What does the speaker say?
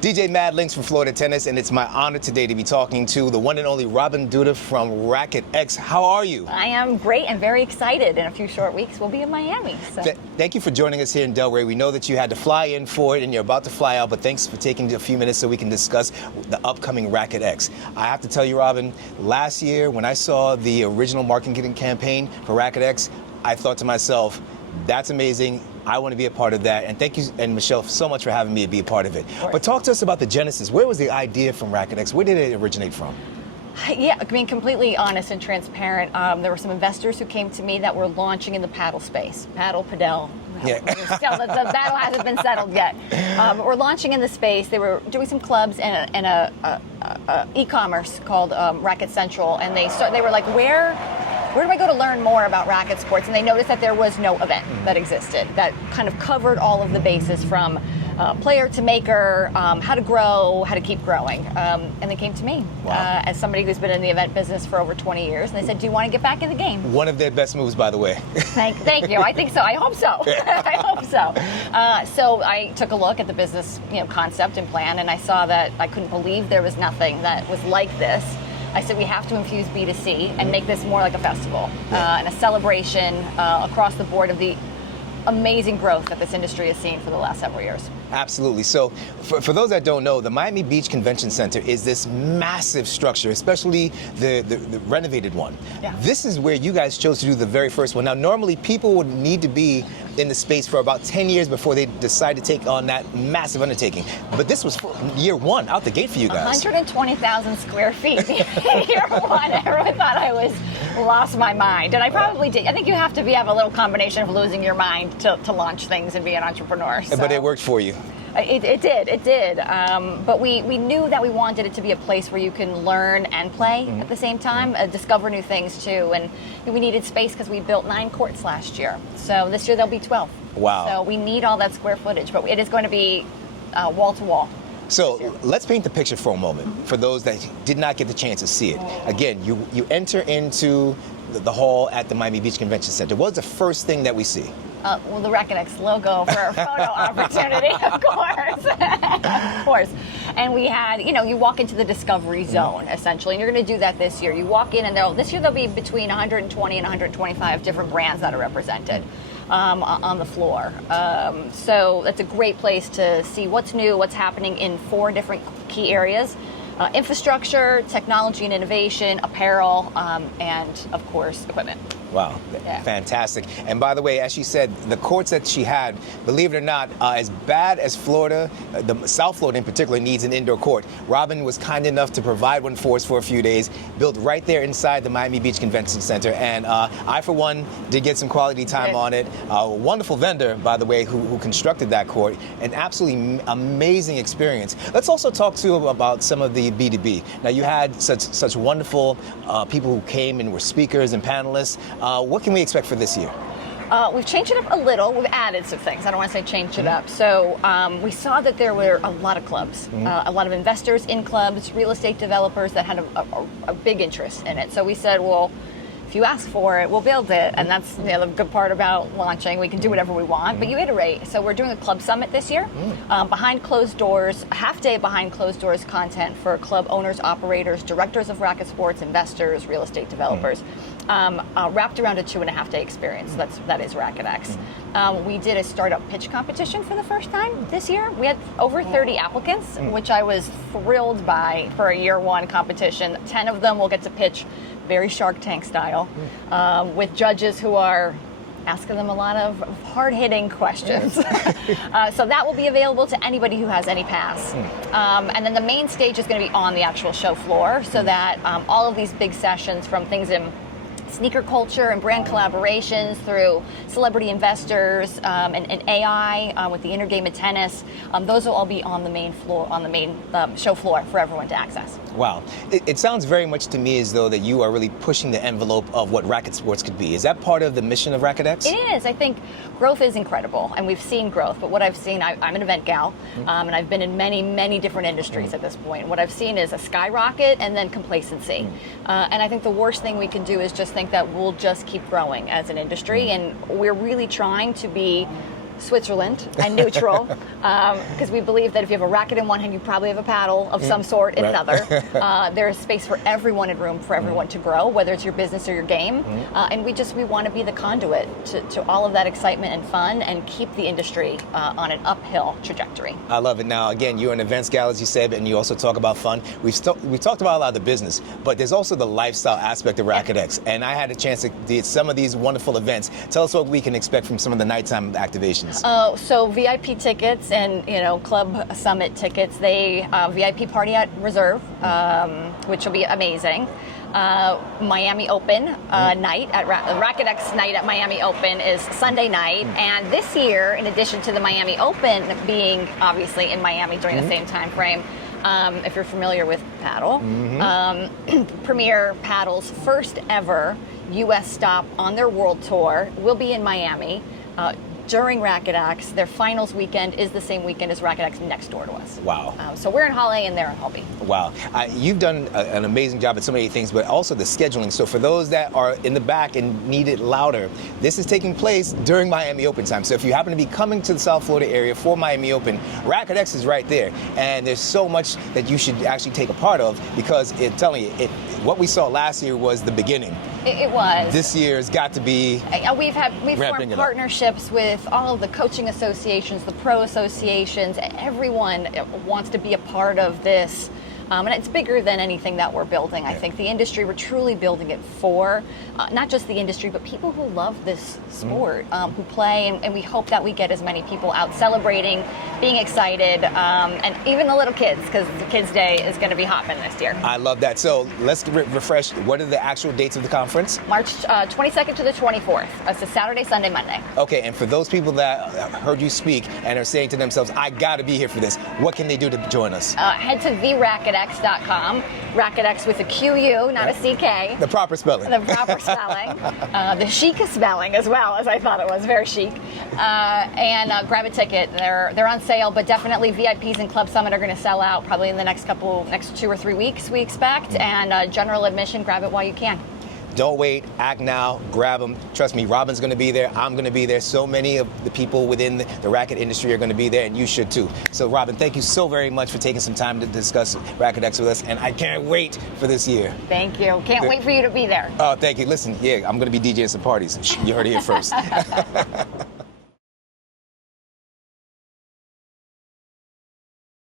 DJ Mad Linx from Florida Tennis, and it's my honor today to be talking to the one and only Robyn Duda from RacquetX. How are you? I am great and very excited. In a few short weeks, we'll be in Miami. So. Thank you for joining us here in Delray. We know that you had to fly in for it, and you're about to fly out, but thanks for taking a few minutes so we can discuss the upcoming RacquetX. I have to tell you, Robyn, last year when I saw the original marketing campaign for RacquetX, I thought to myself, that's amazing. I want to be a part of that. And thank you, and Michelle, so much for having me be a part of it. But talk to us about the genesis. Where was the idea from RacquetX? Where did it originate from? Yeah, I mean, completely honest and transparent. There were some investors who came to me that were launching in the paddle space. Padel. Yeah. Still, the battle hasn't been settled yet. But we're launching in the space. They were doing some clubs and a e-commerce called Racket Central. And they were like, where do I go to learn more about racket sports? And they noticed that there was no event that existed that kind of covered all of the bases from player to maker, how to grow, how to keep growing. And they came to me as somebody who's been in the event business for over 20 years. And they said, do you want to get back in the game? One of their best moves, by the way. Thank you. I think so. I hope so. I hope so. So I took a look at the business concept and plan, and I saw that I couldn't believe there was nothing that was like this. I said we have to infuse B2C and make this more like a festival and a celebration across the board of the amazing growth that this industry has seen for the last several years. Absolutely. So for those that don't know, the Miami Beach Convention Center is this massive structure, especially the renovated one. Yeah. This is where you guys chose to do the very first one. Now, normally people would need to be in the space for about 10 years before they decide to take on that massive undertaking. But this was year one, out the gate for you guys. 120,000 square feet. Year one, everyone thought I lost my mind. And I probably did. I think you have to have a little combination of losing your mind to launch things and be an entrepreneur. So. But it worked for you. It did. But we knew that we wanted it to be a place where you can learn and play at the same time, discover new things too. And we needed space because we built 9 courts last year. So this year there'll be 12. Wow. So we need all that square footage, but it is going to be wall to wall. So let's paint the picture for a moment for those that did not get the chance to see it. Again, you enter into the hall at the Miami Beach Convention Center. What's the first thing that we see? Well, the RacquetX logo for a photo opportunity, of course. Of course. And we had, you walk into the discovery zone, essentially, and you're going to do that this year. You walk in, and this year there'll be between 120 and 125 different brands that are represented on the floor. So that's a great place to see what's new, what's happening in 4 different key areas. Infrastructure, technology and innovation, apparel, and, of course, equipment. Wow, fantastic. And by the way, as she said, the courts that she had, believe it or not, as bad as Florida, the South Florida in particular, needs an indoor court. Robyn was kind enough to provide one for us for a few days, built right there inside the Miami Beach Convention Center. And I, for one, did get some quality time on it. A wonderful vendor, by the way, who constructed that court. An absolutely amazing experience. Let's also talk, too, about some of the B2B. Now, you had such wonderful people who came and were speakers and panelists. What can we expect for this year? We've changed it up a little. We've added some things. I don't want to say change it up. So we saw that there were a lot of clubs, a lot of investors in clubs, real estate developers that had a big interest in it. So we said, well, if you ask for it, we'll build it. And that's the good part about launching. We can do whatever we want, but you iterate. So we're doing a club summit this year, behind closed doors, half-day behind closed doors content for club owners, operators, directors of racket sports, investors, real estate developers. Wrapped around a 2.5-day experience. That is RacquetX. We did a startup pitch competition for the first time this year. We had over 30 applicants, which I was thrilled by for a year one competition. 10 of them will get to pitch very Shark Tank style, with judges who are asking them a lot of hard-hitting questions. So that will be available to anybody who has any pass. And then the main stage is going to be on the actual show floor, so that all of these big sessions, from things in sneaker culture and brand collaborations through celebrity investors and AI with the inner game of tennis. Those will all be on the main floor, on the main show floor for everyone to access. Wow. It sounds very much to me as though that you are really pushing the envelope of what racket sports could be. Is that part of the mission of RacquetX? It is. I think growth is incredible, and we've seen growth. But what I've seen, I'm an event gal, and I've been in many, many different industries at this point. What I've seen is a skyrocket and then complacency. And I think the worst thing we can do is just think that we'll just keep growing as an industry, and we're really trying to be Switzerland and neutral, because we believe that if you have a racket in one hand, you probably have a paddle of some sort in another. There is space for everyone and room for everyone to grow, whether it's your business or your game. And we want to be the conduit to all of that excitement and fun, and keep the industry on an uphill trajectory. I love it. Now, again, you're an events gal, as you said, and you also talk about fun. We talked about a lot of the business, but there's also the lifestyle aspect of RacquetX. And I had a chance to do some of these wonderful events. Tell us what we can expect from some of the nighttime activations. So VIP tickets and Club Summit tickets, they VIP party at Reserve, which will be amazing. Miami Open night at RacquetX night at Miami Open is Sunday night, and this year, in addition to the Miami Open being obviously in Miami during the same time frame, if you're familiar with paddle, Premier Paddle's first ever U.S. stop on their world tour will be in Miami. During RacquetX, their finals weekend is the same weekend as RacquetX next door to us. Wow. So we're in Hall A and they're in Hall B. Wow. You've done an amazing job at so many things, but also the scheduling. So for those that are in the back and need it louder, this is taking place during Miami Open time. So if you happen to be coming to the South Florida area for Miami Open, RacquetX is right there. And there's so much that you should actually take a part of, because telling you, what we saw last year was the beginning. It was. This year's got to be. We've formed partnerships with all of the coaching associations, the pro associations. Everyone wants to be a part of this. And it's bigger than anything that we're building. I think the industry, we're truly building it for not just the industry, but people who love this sport, who play, and we hope that we get as many people out celebrating, being excited, and even the little kids, because the Kids' Day is going to be hopping this year. I love that. So let's refresh. What are the actual dates of the conference? March 22nd to the 24th. It's a Saturday, Sunday, Monday. Okay, and for those people that heard you speak and are saying to themselves, I got to be here for this, what can they do to join us? Head to theRacquetX.com. RacquetX with a QU, not a CK. The proper spelling. The proper spelling. The chic spelling as well, as I thought it was. Very chic. And grab a ticket. They're on sale, but definitely VIPs and Club Summit are going to sell out probably in the next 2 or 3 weeks, we expect. And general admission, grab it while you can. Don't wait, act now, grab them. Trust me, Robyn's going to be there, I'm going to be there. So many of the people within the racket industry are going to be there, and you should too. So Robyn, thank you so very much for taking some time to discuss RacquetX with us, and I can't wait for this year. Thank you. Can't wait for you to be there. Oh, thank you. Listen, yeah, I'm going to be DJing some parties. You heard it here first.